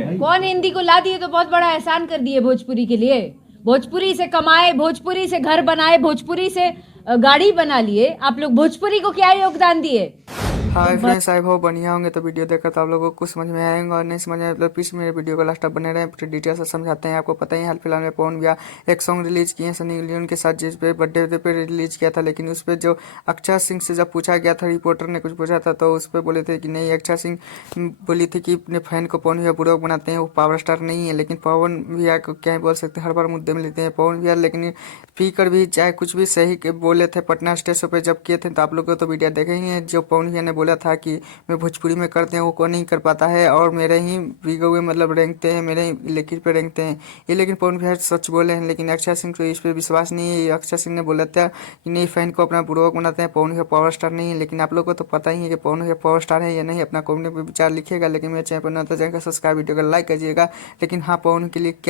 कौन हिंदी को ला दिए तो बहुत बड़ा एहसान कर दिए भोजपुरी के लिए। भोजपुरी से कमाए, भोजपुरी से घर बनाए, भोजपुरी से गाड़ी बना लिए। आप लोग भोजपुरी को क्या योगदान दिए? हाय फ्रेंड्स, आई होप बढ़िया होंगे। तो वीडियो देखकर तो आप लोगों को कुछ समझ में आएंगे और नहीं समझ में आए तो प्लीज़ मेरे वीडियो को लास्ट तक बने रहें, फिर डिटेल से समझाते हैं। आपको पता ही है हाल फिलहाल में पवन भैया एक सॉन्ग रिलीज किए हैं सनी लियोन के साथ, जिस पे बर्थडे पे रिलीज किया था। लेकिन उस पर जो अक्षय सिंह से जब पूछा गया था, रिपोर्टर ने कुछ पूछा था, तो उस पर बोले थे कि नहीं, अक्षय सिंह बोली थी कि अपने फैन को पवन भैया बुरा बनाते हैं, वो पावर स्टार नहीं है। लेकिन पवन भैया को क्या ही बोल सकते हैं, हर बार मुद्दे में लेते हैं पवन भैया। लेकिन पी भी चाहे कुछ भी सही के बोले थे पटना स्टेशन पे जब किए थे, तो आप लोग को तो वीडियो देखे ही हैं। जो पवन भैया ने बोला था कि मैं भोजपुरी में करते हैं वो कौन नहीं कर पाता है, और मेरे ही बिगे हुए मतलब रेंगते हैं, मेरे ही लिखित पे रेंगते हैं ये। लेकिन पवन भैया सच बोले हैं, लेकिन अक्षय सिंह को इस पर विश्वास नहीं है। अक्षय सिंह ने बोला था कि नहीं, फैन को अपना बुड़बक बनाते हैं, पवन भैया पावर स्टार नहीं है। लेकिन आप लोग को तो पता ही है कि पवन भैया पावर स्टार है या नहीं, अपना कमेंट में विचार लिखिएगा। लेकिन मेरे चैनल पर न तो चैनल का सब्सक्राइब, वीडियो को लाइक कीजिएगा। लेकिन हाँ, पवन के लिए क्या